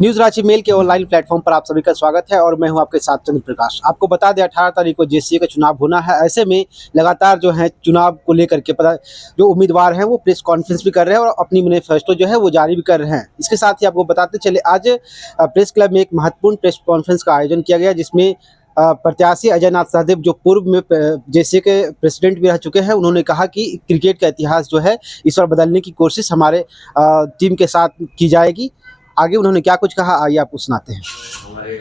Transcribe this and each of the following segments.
News Ranchi mail के online platform पर आप सभी का स्वागत है और मैं हूं आपके साथ चंद्र प्रकाश। आपको बता दें 18 तारीख को जेसीए का चुनाव होना है। ऐसे में लगातार जो है चुनाव को लेकर के पता जो उम्मीदवार हैं वो प्रेस कॉन्फ्रेंस भी कर रहे हैं और अपनी मैनिफेस्टो जो है वो जारी भी कर रहे हैं। इसके साथ ही आपको बताते चले आज प्रेस क्लब में एक महत्वपूर्ण प्रेस कॉन्फ्रेंस का आयोजन किया गया, जिसमें प्रत्याशी अजय नाथ सहदेव जो पूर्व में जेसीए के प्रेसिडेंट भी रह चुके हैं, उन्होंने कहा कि क्रिकेट का इतिहास जो है इस बार बदलने की कोशिश हमारे टीम के साथ की जाएगी। आगे उन्होंने क्या कुछ कहा, आइए आपको सुनाते हैं। हमारे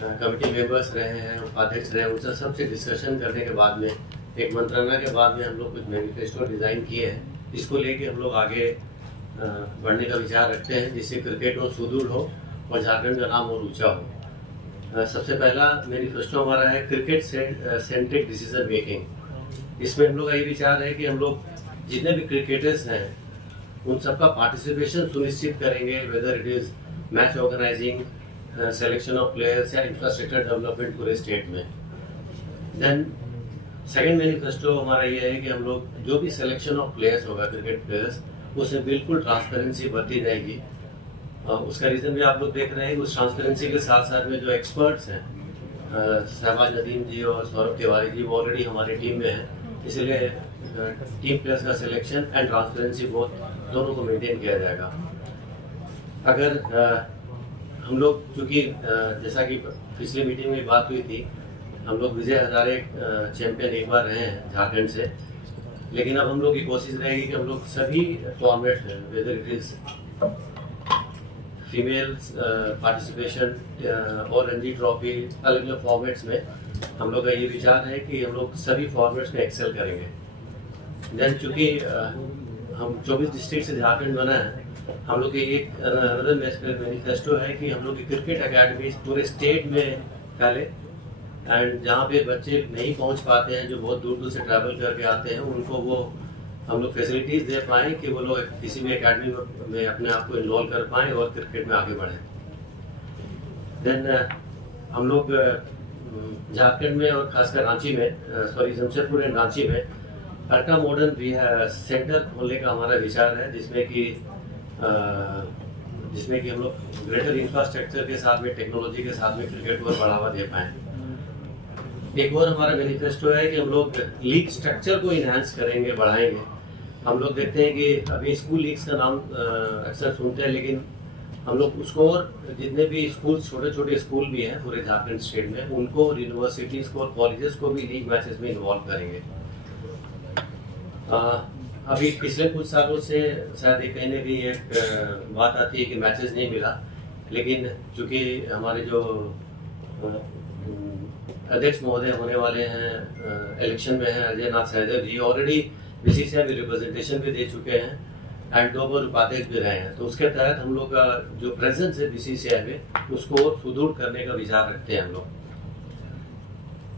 कमेटी मेंबर्स रहे हैं, उपाध्यक्ष रहे, उनसे सबसे डिस्कशन करने के बाद में एक मंत्रणा के बाद में हम लोग कुछ मैनिफेस्टो डिज़ाइन किए हैं, जिसको लेके हम लोग आगे बढ़ने का विचार रखते हैं, जिससे क्रिकेट और सुदृढ़ हो और झारखंड का नाम और ऊंचा हो। सबसे पहला मैनिफेस्टो हमारा है क्रिकेट सेंट्रिक डिसीजन मेकिंग। इसमें हम लोग का ये विचार है कि हम लोग जितने भी क्रिकेटर्स हैं उन सबका पार्टिसिपेशन सुनिश्चित करेंगे, whether it is match organising, selection of players या इंफ्रास्ट्रक्चर डेवलपमेंट पूरे स्टेट में। देन सेकंड मैनिफेस्टो हमारा ये है कि हम लोग जो भी सिलेक्शन ऑफ प्लेयर्स होगा, क्रिकेट प्लेयर्स, उसमें बिल्कुल ट्रांसपेरेंसी बरती जाएगी। उसका रीज़न भी आप लोग देख रहे हैं कि उस ट्रांसपेरेंसी के साथ साथ में जो एक्सपर्ट्स हैं, शहबाज नदीम जी और सौरभ तिवारी जी, वो ऑलरेडी हमारी टीम में हैं, इसलिए टीम प्लेयर्स का सिलेक्शन एंड ट्रांसपेरेंसी दोनों को मेंटेन किया जाएगा। अगर हम लोग चूँकि जैसा कि पिछली मीटिंग में बात हुई थी, हम लोग विजय हजारे चैंपियन एक बार रहे हैं झारखंड से, लेकिन अब हम लोग की कोशिश रहेगी कि हम लोग सभी फॉर्मेट्स में, weather it is female participation और रणजी ट्रॉफी, अलग अलग फॉर्मेट्स में हम लोग का ये विचार है कि हम लोग सभी फॉर्मेट्स में एक्सेल करेंगे। देन चूँकि हम 24 डिस्ट्रिक्ट से झारखंड बना है, हम लोग की एक अनदर मैनिफेस्टो है कि हम लोग की क्रिकेट अकेडमी पूरे स्टेट में फैले, एंड जहाँ पे बच्चे नहीं पहुँच पाते हैं, जो बहुत दूर दूर से ट्रैवल करके आते हैं, उनको वो हम लोग फैसिलिटीज़ दे पाएँ कि वो लोग किसी भी अकेडमी में अपने आप को इन्वॉल्व कर पाएँ और क्रिकेट में आगे बढ़ें। देन हम लोग झारखंड में और खासकर रांची में, जमशेदपुर एंड रांची में अल्ट्रा मॉडर्न सेंटर खोलने का हमारा विचार है, जिसमें कि हम लोग ग्रेटर इंफ्रास्ट्रक्चर के साथ में, टेक्नोलॉजी के साथ में क्रिकेट को बढ़ावा दे पाएँ। एक और हमारा मैनिफेस्टो है कि हम लोग लीग स्ट्रक्चर को इन्हांस करेंगे, बढ़ाएंगे। हम लोग देखते हैं कि अभी स्कूल लीग्स का नाम अक्सर सुनते हैं, लेकिन हम लोग उसको और जितने भी स्कूल, छोटे छोटे स्कूल भी हैं पूरे झारखंड स्टेट में, उनको और यूनिवर्सिटीज़ को और कॉलेजेस को भी लीग मैचेस में इन्वॉल्व करेंगे। अभी पिछले कुछ सालों से शायद एक कहने भी एक बात आती है कि मैचेस नहीं मिला, लेकिन चूँकि हमारे जो अध्यक्ष महोदय होने वाले हैं, इलेक्शन में हैं अजय नाथ सहदेव जी, ऑलरेडी बीसीसीआई में रिप्रेजेंटेशन भी दे चुके हैं एंड 2 बार उपाध्यक्ष भी रहे हैं, तो उसके तहत हम लोग का जो प्रेजेंस है बीसीसीआई में, उसको और सुदृढ़ करने का विचार रखते हैं।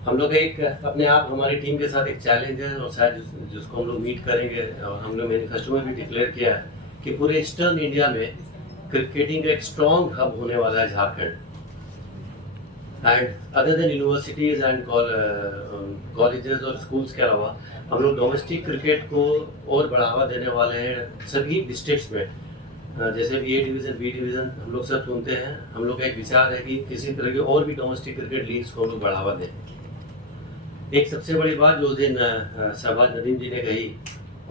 हम लोग एक अपने आप, हमारी टीम के साथ एक चैलेंज है और शायद जिसको हम लोग मीट करेंगे, और हम लोग मैनिफेस्टो में भी डिक्लेयर किया है कि पूरे ईस्टर्न इंडिया में क्रिकेटिंग का एक स्ट्रॉन्ग हब होने वाला है Jharkhand. And other than universities and colleges और स्कूल्स के अलावा हम लोग डोमेस्टिक क्रिकेट को और बढ़ावा देने वाले हैं सभी डिस्ट्रिक्ट्स में। जैसे भी ए डिवीज़न, बी डिवीज़न हम लोग सब सुनते हैं, हम लोग का एक विचार है कि किसी तरह के और भी डोमेस्टिक क्रिकेट लीग्स को हम लोग बढ़ावा दें। एक सबसे बड़ी बात जो उस दिन शहबाज नदीम जी ने कही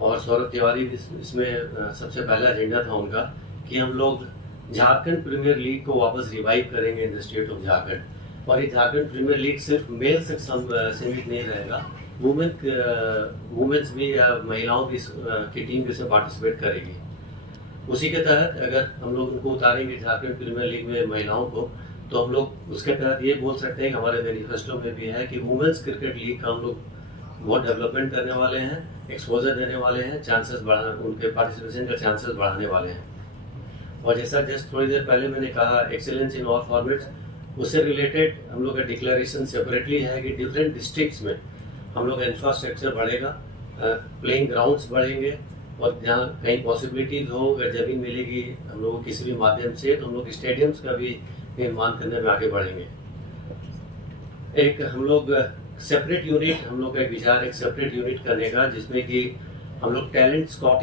और सौरभ तिवारी भी इसमें सबसे पहला एजेंडा था उनका, कि हम लोग झारखंड प्रीमियर लीग को वापस रिवाइव करेंगे in the state of Jharkhand. और ये झारखंड प्रीमियर लीग सिर्फ मेल से सीमित नहीं रहेगा, वुमेन्स भी या महिलाओं की टीम भी इसमें पार्टिसिपेट करेगी। उसी के तहत अगर हम लोग उनको उतारेंगे झारखंड प्रीमियर लीग में महिलाओं को, तो हम लोग उसके तहत ये बोल सकते हैं कि हमारे मैनिफेस्टो में भी है कि वुमेन्स क्रिकेट लीग का हम लोग बहुत डेवलपमेंट करने वाले हैं, एक्सपोजर देने वाले हैं, चांसेस बढ़ाने, उनके पार्टिसिपेशन का चांसेस बढ़ाने वाले हैं। और जैसा जस्ट थोड़ी देर पहले मैंने कहा, एक्सेलेंस इन ऑल फॉर्मेट्स, उससे रिलेटेड हम लोग का डिक्लेरेशन सेपरेटली है कि डिफरेंट डिस्ट्रिक्ट्स में हम लोग का इंफ्रास्ट्रक्चर बढ़ेगा, प्लेइंग ग्राउंड्स बढ़ेंगे, और जहाँ कहीं पॉसिबिलिटीज़ हो, अगर ज़मीन मिलेगी हम लोगों को किसी भी माध्यम से, तो हम लोग स्टेडियम्स का भी निर्माण करने में आगे बढ़ेंगे। एक हम लोग सेपरेट यूनिट, हम लोग का एक विचार एक सेपरेट यूनिट करने का, जिसमें कि हम लोग टैलेंट स्काउटिंग